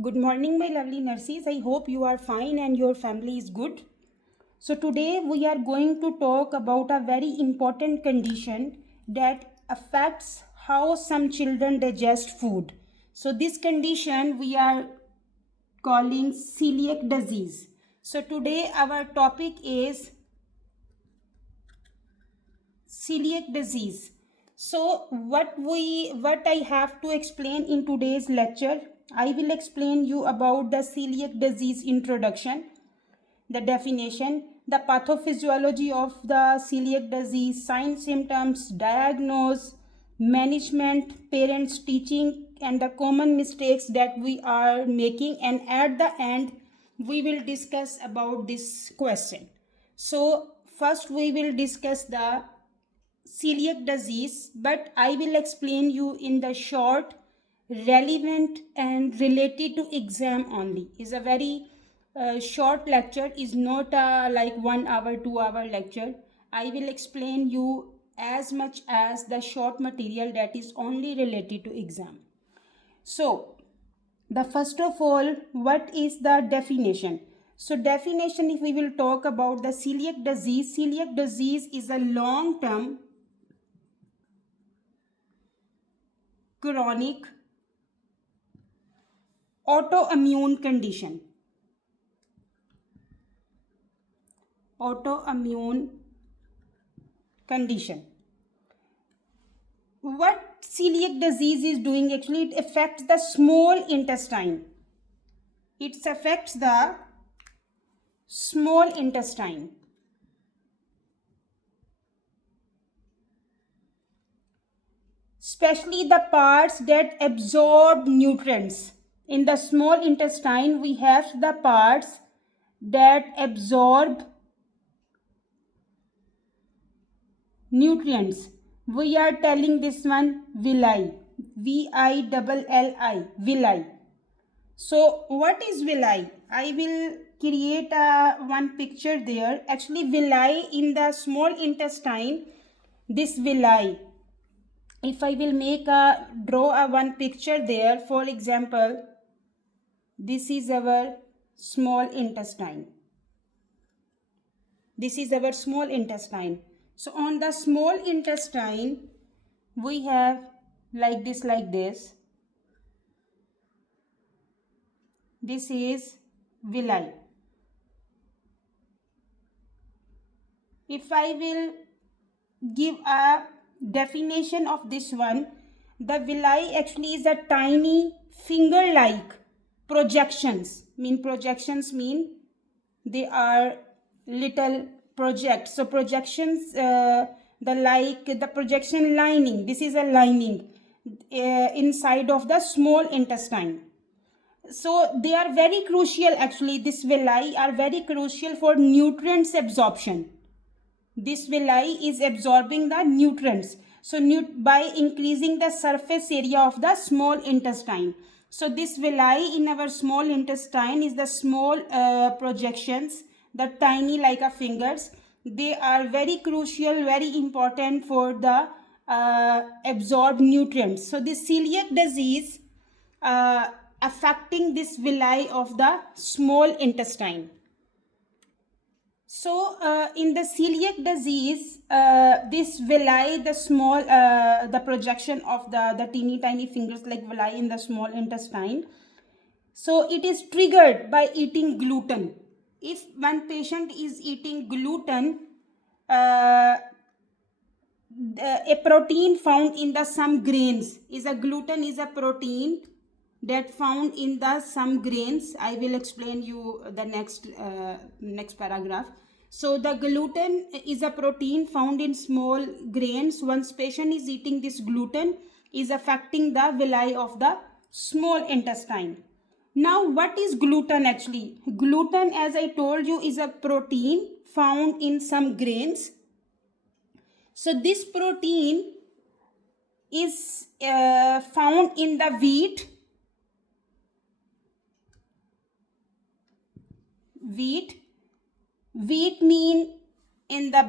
Good morning, my lovely nurses. I hope you are fine and your family is good. So, today we are going to talk about a very important condition that affects how some children digest food. So, this condition we are calling celiac disease. So, today our topic is celiac disease. So what I have to explain in today's lecture, I will explain you about the celiac disease introduction, the definition, the pathophysiology of the celiac disease, signs, symptoms, diagnose, management, parents teaching, and the common mistakes that we are making, and at the end we will discuss about this question. So first we will discuss the celiac disease, but I will explain you in the short, relevant and related to exam only. Is a very short lecture, is not like 1 hour 2 hour lecture. I will explain you as much as the short material that is only related to exam. So the first of all, what is the definition? So definition, if we will talk about the celiac disease is a long term chronic autoimmune condition. Autoimmune condition. What celiac disease is doing, actually it affects the small intestine. It affects the small intestine. Especially the parts that absorb nutrients. In the small intestine, we have the parts that absorb nutrients. We are telling this one villi. villi, villi. So what is villi? I will create one picture there. Actually villi in the small intestine, this villi, if I will make a draw a one picture there, for example, this is our small intestine. This is our small intestine. So on the small intestine, we have like this, like this. This is villi. If I will give a definition of this one, the villi actually is a tiny finger-like projections. Projections mean they are little projects. So projections, the projection lining. This is a lining inside of the small intestine. So they are very crucial, actually this villi are very crucial for nutrients absorption. This villi is absorbing the nutrients. So by increasing the surface area of the small intestine. So this villi in our small intestine is the small projections, the tiny like a fingers. They are very crucial, very important for the absorbed nutrients. So this celiac disease affecting this villi of the small intestine. So in the celiac disease, this villi, the small, the projection of the teeny tiny fingers like villi in the small intestine. So it is triggered by eating gluten. If one patient is eating gluten, a protein found in the some grains is a gluten is a protein that found in the some grains. I will explain you the next paragraph. So the gluten is a protein found in small grains. Once patient is eating this gluten, is affecting the villi of the small intestine. Now what is gluten actually? Gluten, as I told you, is a protein found in some grains. So this protein is found in the wheat. Wheat mean in the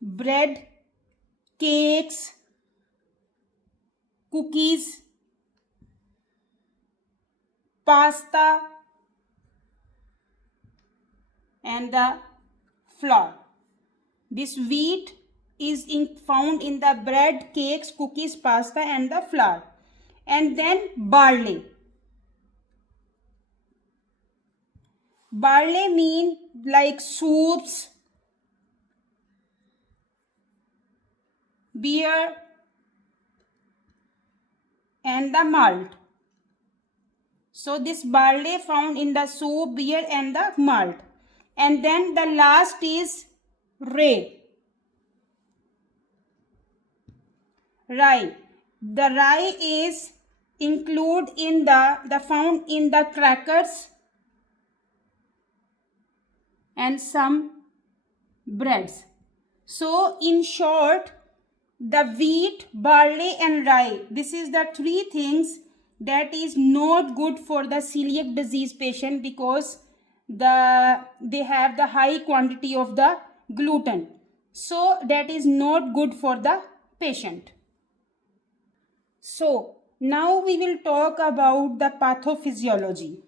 bread, cakes, cookies, pasta, and the flour. This wheat is found in the bread, cakes, cookies, pasta, and the flour. And then barley. Barley mean like soups, beer, and the malt. So this barley found in the soup, beer, and the malt. And then the last is rye. Rye. The rye is include in the found in the crackers and some breads. So in short, the wheat, barley, and rye, this is the three things that is not good for the celiac disease patient because they have the high quantity of the gluten. So that is not good for the patient. So now we will talk about the pathophysiology.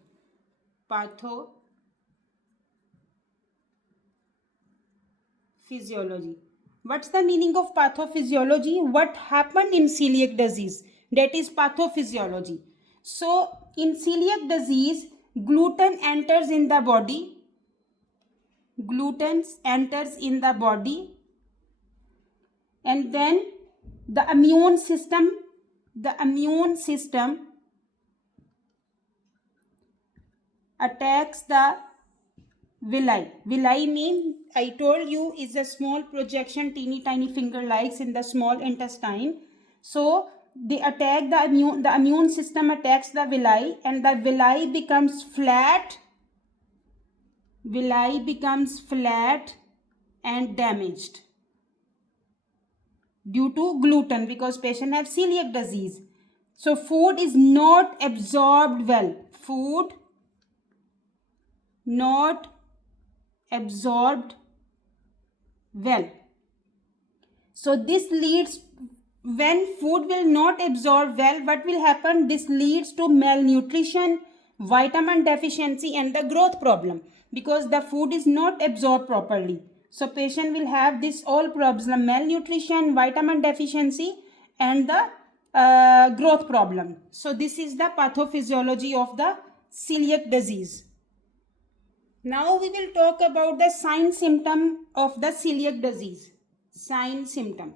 Pathophysiology. What's the meaning of pathophysiology? What happened in celiac disease? That is pathophysiology. So in celiac disease, gluten enters in the body. Gluten enters in the body, and then the immune system attacks the villi. Villi mean, I told you, is a small projection, teeny tiny finger likes in the small intestine. So they attack the immune system attacks the villi, and the villi becomes flat. Villi becomes flat and damaged due to gluten because patient have celiac disease. So food is not absorbed well. Food not absorbed well. So this leads, when food will not absorb well, what will happen? This leads to malnutrition, vitamin deficiency, and the growth problem because the food is not absorbed properly. So patient will have this all problem: malnutrition, vitamin deficiency, and the growth problem. So this is the pathophysiology of the celiac disease. Now we will talk about the sign symptom of the celiac disease. Sign symptom.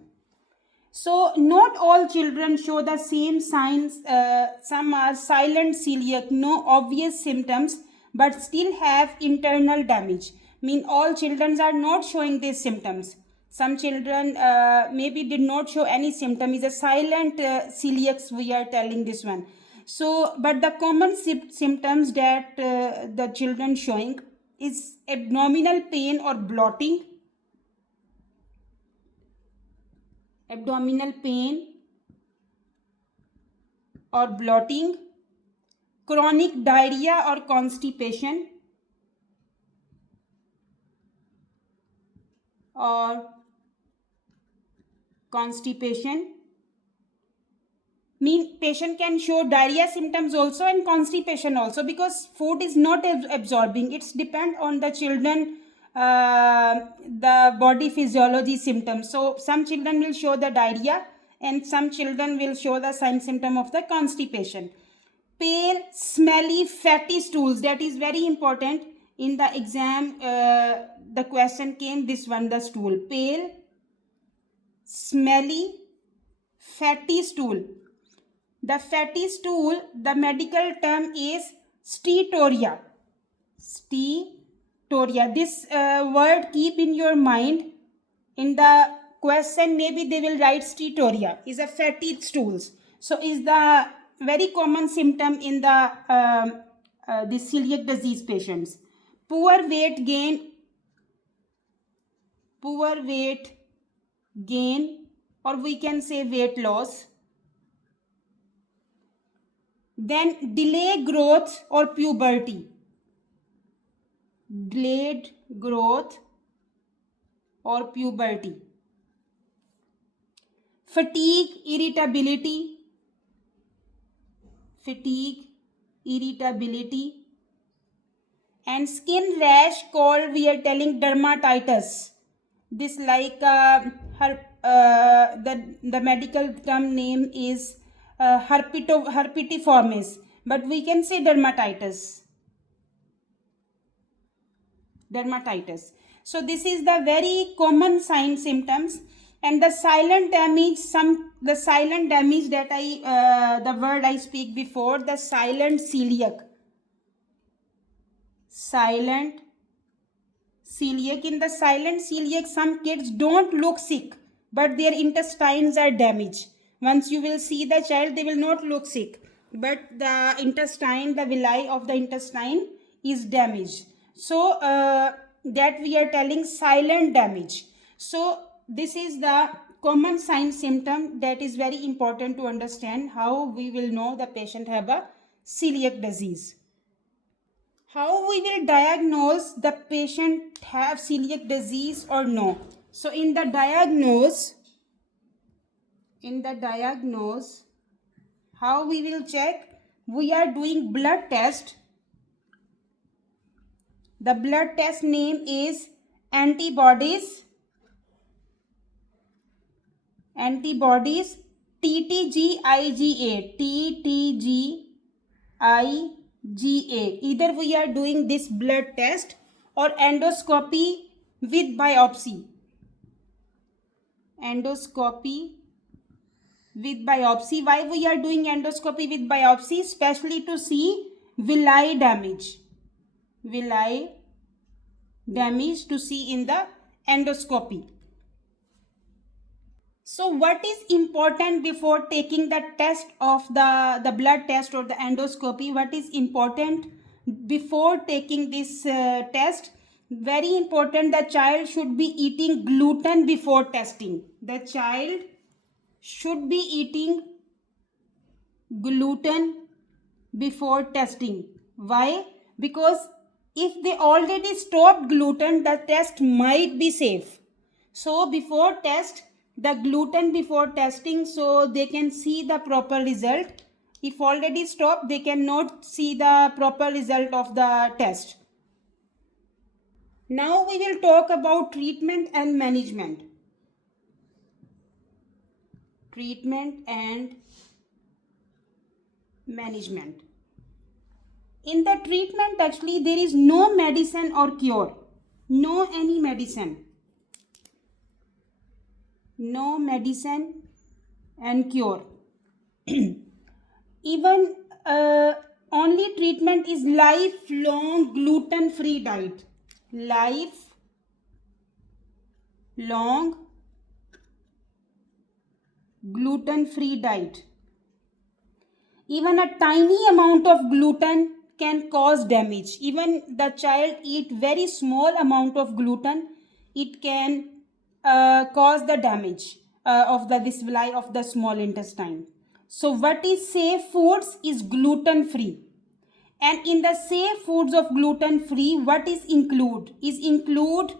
So not all children show the same signs. Some are silent celiac, no obvious symptoms, but still have internal damage. Mean all children are not showing these symptoms. Some children maybe did not show any symptom. Is a silent celiac, we are telling this one. So, but the common symptoms that the children showing is abdominal pain or bloating. Abdominal pain or bloating, chronic diarrhea or constipation, Mean patient can show diarrhea symptoms also and constipation also because food is not absorbing. It's depend on the children, the body physiology symptoms. So some children will show the diarrhea and some children will show the sign symptom of the constipation. Pale, smelly, fatty stools, that is very important. In the exam, the question came this one, the stool. Pale, smelly, fatty stool. The fatty stool, the medical term is steatorrhea. Steatorrhea. This word keep in your mind. In the question, maybe they will write steatorrhea. Is a fatty stools. So is the very common symptom in the celiac disease patients. Poor weight gain, or we can say weight loss. Then delay growth or puberty. Delayed growth or puberty. Fatigue, irritability, fatigue, irritability, and skin rash called, we are telling, dermatitis. This like the medical term name is herpetiformis, but we can say dermatitis. So this is the very common sign symptoms. And the silent damage, the silent damage that the word I speak before, the silent celiac. In the silent celiac, some kids don't look sick, but their intestines are damaged. Once you will see the child, they will not look sick, but the intestine, the villi of the intestine is damaged. So that we are telling silent damage. So this is the common sign symptom that is very important to understand how we will know the patient have a celiac disease. How we will diagnose the patient have celiac disease or no? So in the diagnose, how we will check? We are doing blood test. The blood test name is antibodies TTG IgA. Either we are doing this blood test or endoscopy with biopsy. Why we are doing endoscopy with biopsy? Especially to see villi damage to see in the endoscopy. So what is important before taking the test of the blood test or the endoscopy? What is important before taking this test? Very important, the child should be eating gluten before testing. The child should be eating gluten before testing. Why? Because if they already stopped gluten, the test might be safe. So before test, the gluten before testing, so they can see the proper result. If already stopped, they cannot see the proper result of the test. Now we will talk about treatment and management. In the treatment, actually, there is no medicine or cure. No medicine and cure. Even only treatment is lifelong gluten-free diet. Lifelong gluten-free diet. Even a tiny amount of gluten can cause damage. Even the child eat very small amount of gluten, it can cause the damage of the villi of the small intestine. So what is safe foods is gluten free. And in the safe foods of gluten free, what is include? Include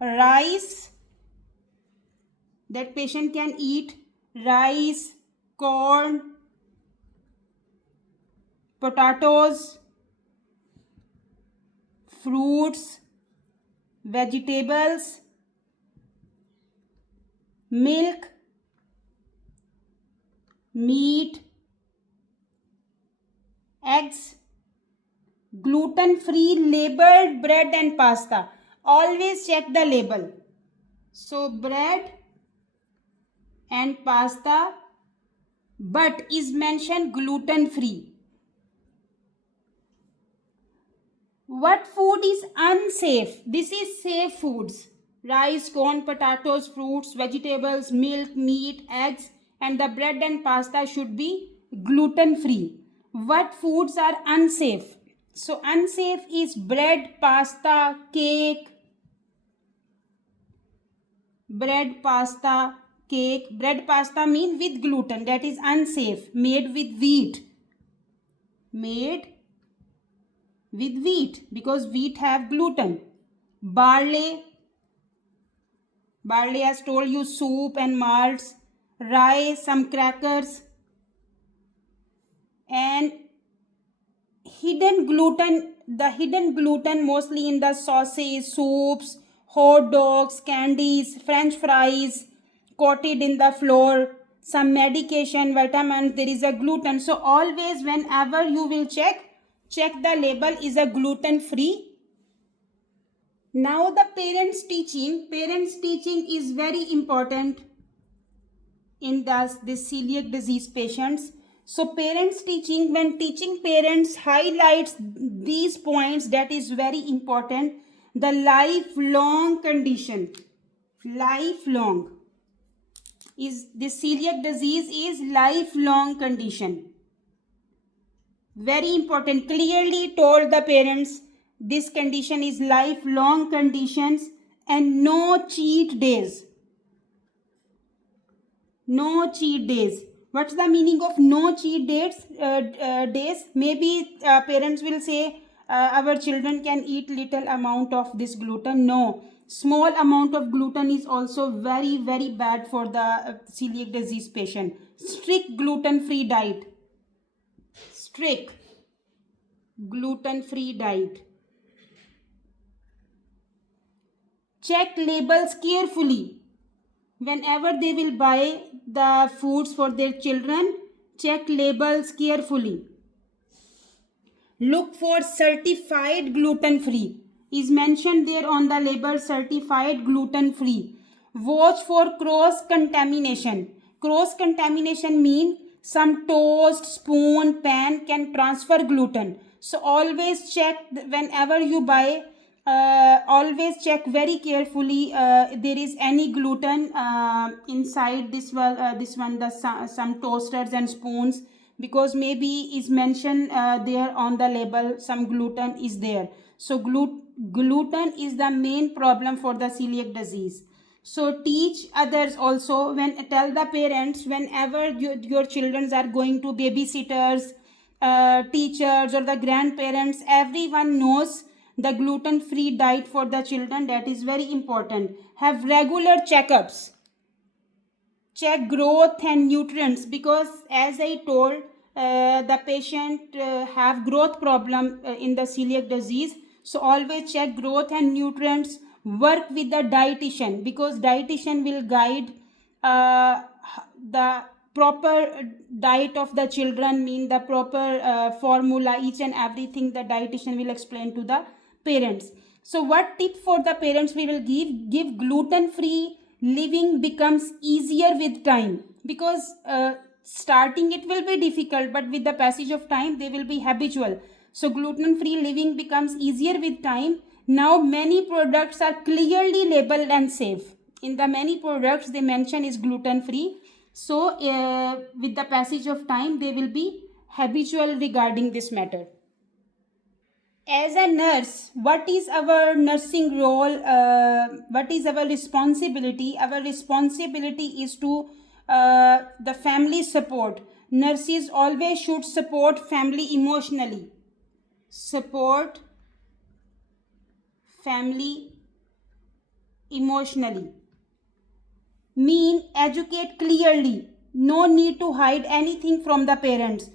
rice, that patient can eat rice, corn, potatoes, fruits, vegetables, milk, meat, eggs, gluten-free labeled bread and pasta. Always check the label. So bread and pasta, but is mentioned gluten-free. What food is unsafe? This is safe foods. Rice, corn, potatoes, fruits, vegetables, milk, meat, eggs, and the bread and pasta should be gluten-free. What foods are unsafe? So unsafe is bread, pasta, cake. Bread, pasta, cake. Bread, pasta mean with gluten. That is unsafe. Made with wheat. Because wheat have gluten. Barley has told you, soup and malts. Rice, some crackers. And the hidden gluten mostly in the sauces, soups, hot dogs, candies, french fries, coated in the flour, some medication, vitamins, there is a gluten. So always whenever you will check the label is a gluten free. Now the parents teaching is very important in this celiac disease patients. So parents teaching, when teaching parents highlights these points, that is very important. The lifelong condition, lifelong is this celiac disease is lifelong condition. Very important. Clearly told the parents this condition is lifelong conditions and no cheat days. No cheat days. What's the meaning of no cheat days? Maybe parents will say our children can eat little amount of this gluten. No, small amount of gluten is also very bad for the celiac disease patient. Strict gluten free diet. Strict gluten free diet. Check labels carefully. Whenever they will buy the foods for their children, check labels carefully. Look for certified gluten free. Is mentioned there on the label, certified gluten free. Watch for cross contamination. Cross contamination mean some toast, spoon, pan can transfer gluten. So always check whenever you buy. Always check very carefully there is any gluten inside this one some toasters and spoons, because maybe is mentioned there on the label some gluten is there. So gluten is the main problem for the celiac disease. So teach others also, when tell the parents whenever your children are going to babysitters, teachers or the grandparents, everyone knows the gluten free diet for the children. That is very important. Have regular checkups. Check growth and nutrients, because as I told the patient have growth problem in the celiac disease. So always check growth and nutrients. Work with the dietitian, because dietitian will guide the proper diet of the children, mean the proper formula, each and everything the dietitian will explain to the parents. So what tip for the parents we will give gluten free living becomes easier with time, because starting it will be difficult, but with the passage of time they will be habitual. So gluten free living becomes easier with time. Now many products are clearly labeled and safe. In the many products they mention is gluten free. So with the passage of time they will be habitual regarding this matter. As a nurse, what is our nursing role? What is our responsibility? Our responsibility is to the family support. Nurses always should support family emotionally. Support family emotionally. Mean educate clearly. No need to hide anything from the parents.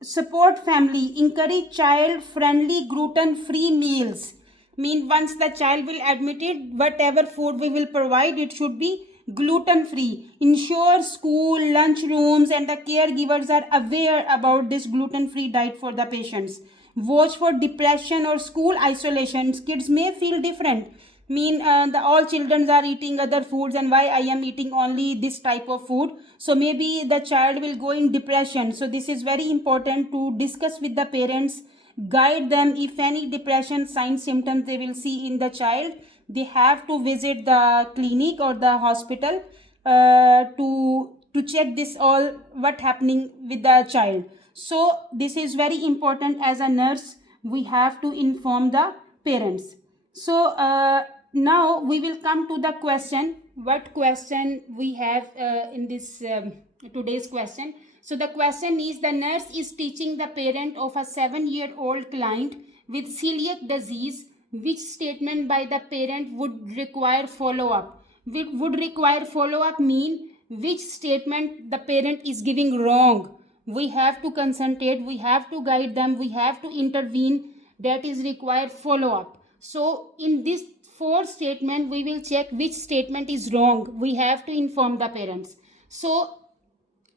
Support family. Encourage child friendly gluten free meals. Mean once the child will admit it, whatever food we will provide, it should be gluten free. Ensure school, lunch rooms and the caregivers are aware about this gluten free diet for the patients. Watch for depression or school isolation. Kids may feel different, mean the all children are eating other foods and why I am eating only this type of food. So maybe the child will go in depression. So this is very important to discuss with the parents, guide them. If any depression signs symptoms they will see in the child, they have to visit the clinic or the hospital to check this all what happening with the child. So this is very important. As a nurse we have to inform the parents. So now we will come to the question. What question we have in this today's question? So the question is, the nurse is teaching the parent of a 7-year-old client with celiac disease. Which statement by the parent would require follow-up? Would require follow-up mean which statement the parent is giving wrong? we have to concentrate, we have to guide them, we have to intervene. That is required follow up. So in this fourth statement, we will check which statement is wrong. We have to inform the parents. So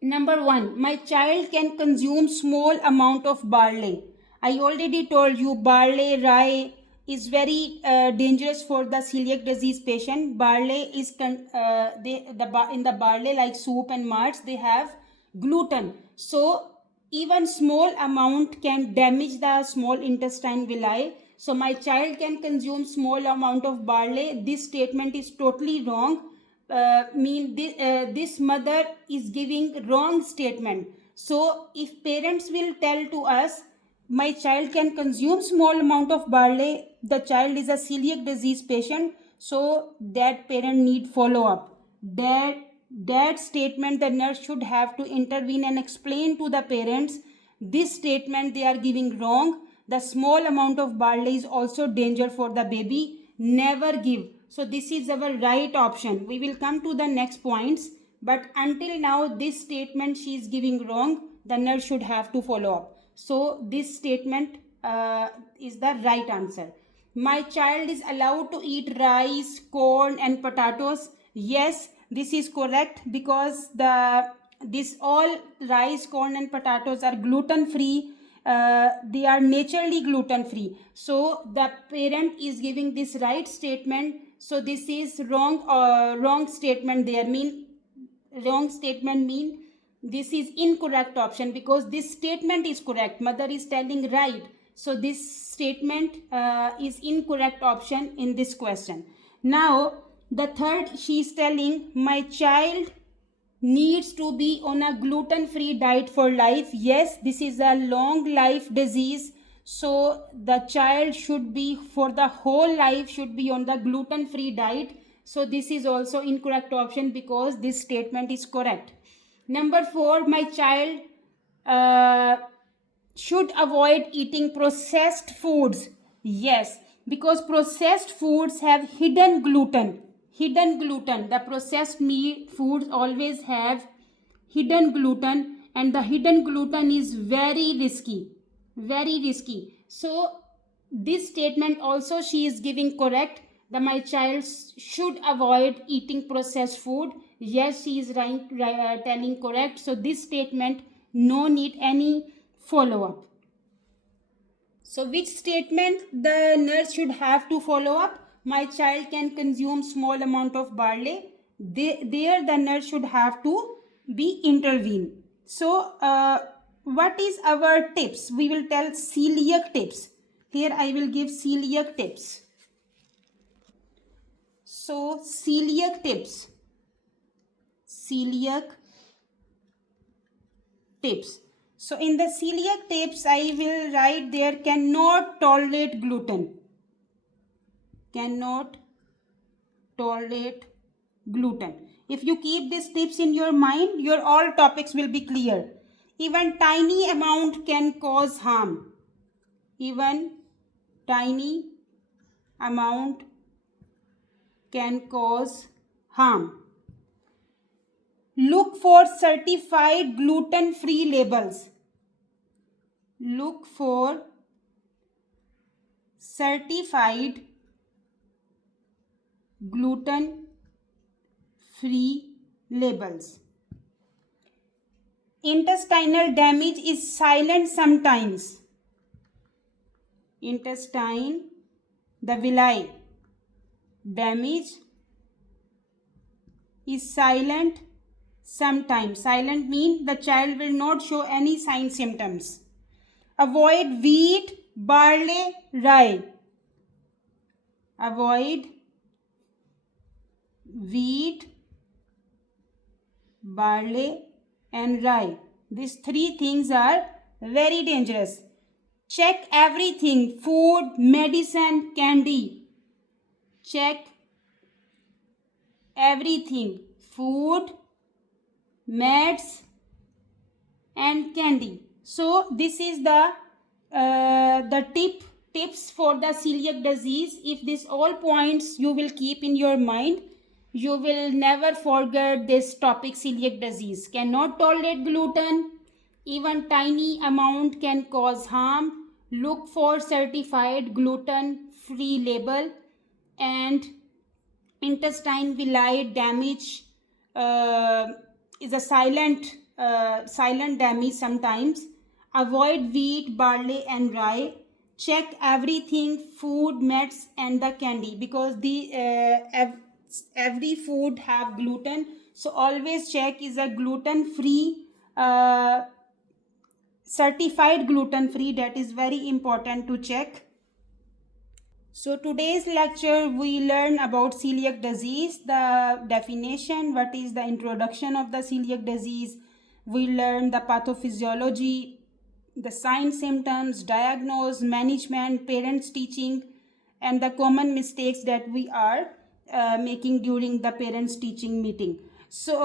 number 1, my child can consume small amount of barley. I already told you barley, rye is very dangerous for the celiac disease patient. Barley is in the barley, like soup and marts, they have gluten. So even small amount can damage the small intestine villi. So my child can consume small amount of barley. This statement is totally wrong. This mother is giving wrong statement. So if parents will tell to us, my child can consume small amount of barley, the child is a celiac disease patient, so that parent need follow up. That statement, the nurse should have to intervene and explain to the parents, this statement they are giving wrong. The small amount of barley is also danger for the baby. Never give. So this is our right option. We will come to the next points. But until now, this statement she is giving wrong. The nurse should have to follow up. So this statement is the right answer. My child is allowed to eat rice, corn and potatoes. Yes, this is correct, because this all rice, corn and potatoes are gluten free. They are naturally gluten free. So the parent is giving this right statement. So this is wrong statement there. Wrong statement mean this is incorrect option, because this statement is correct. Mother is telling right. So this statement is incorrect option in this question. Now the third, she is telling my child needs to be on a gluten-free diet for life. Yes, this is a long life disease. So the child should be, for the whole life, should be on the gluten-free diet. So this is also incorrect option, because this statement is correct. Number 4, my child should avoid eating processed foods. Yes, because processed foods have hidden gluten. The processed meat foods always have hidden gluten, and the hidden gluten is very risky. So this statement also she is giving correct, that my child should avoid eating processed food. Yes, she is telling correct. So this statement no need any follow up. So which statement the nurse should have to follow up? My child can consume small amount of barley. There the nurse should have to be intervene. So what is our tips? We will tell celiac tips. Here I will give celiac tips. So celiac tips. So in the celiac tips, I will write there, cannot tolerate gluten. If you keep these tips in your mind, your all topics will be clear. Even tiny amount can cause harm. Look for certified gluten-free labels. Intestinal damage is silent sometimes. The villi damage is silent sometimes. Silent means the child will not show any sign symptoms. Avoid wheat, barley, rye. And rye. These 3 things are very dangerous. Check everything: food, medicine, candy. Check everything: food, meds and candy. So this is the tips for the celiac disease. If this all points you will keep in your mind, you will never forget this topic, celiac disease. Cannot tolerate gluten, Even tiny amount can cause harm. Look for certified gluten-free label. And intestine villi damage uh, is a silent damage sometimes. Avoid wheat, barley, and rye. Check everything: food, nuts, and the candy, because the every food have gluten. So always check is a gluten free, certified gluten free. That is very important to check. So today's lecture we learn about celiac disease, the definition, what is the introduction of the celiac disease. We learn the pathophysiology, the signs, symptoms, diagnose, management, parents teaching, and the common mistakes that we are making during the parents teaching meeting. So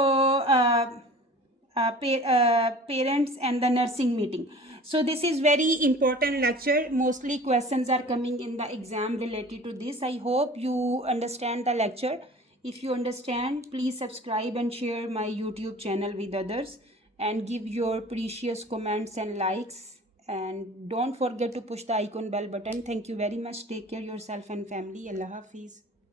parents and the nursing meeting. So this is very important lecture. Mostly questions are coming in the exam related to this. I hope you understand the lecture. If you understand, please subscribe and share my YouTube channel with others, and give your precious comments and likes, and don't forget to push the icon bell button. Thank you very much. Take care yourself and family. Allah Hafiz.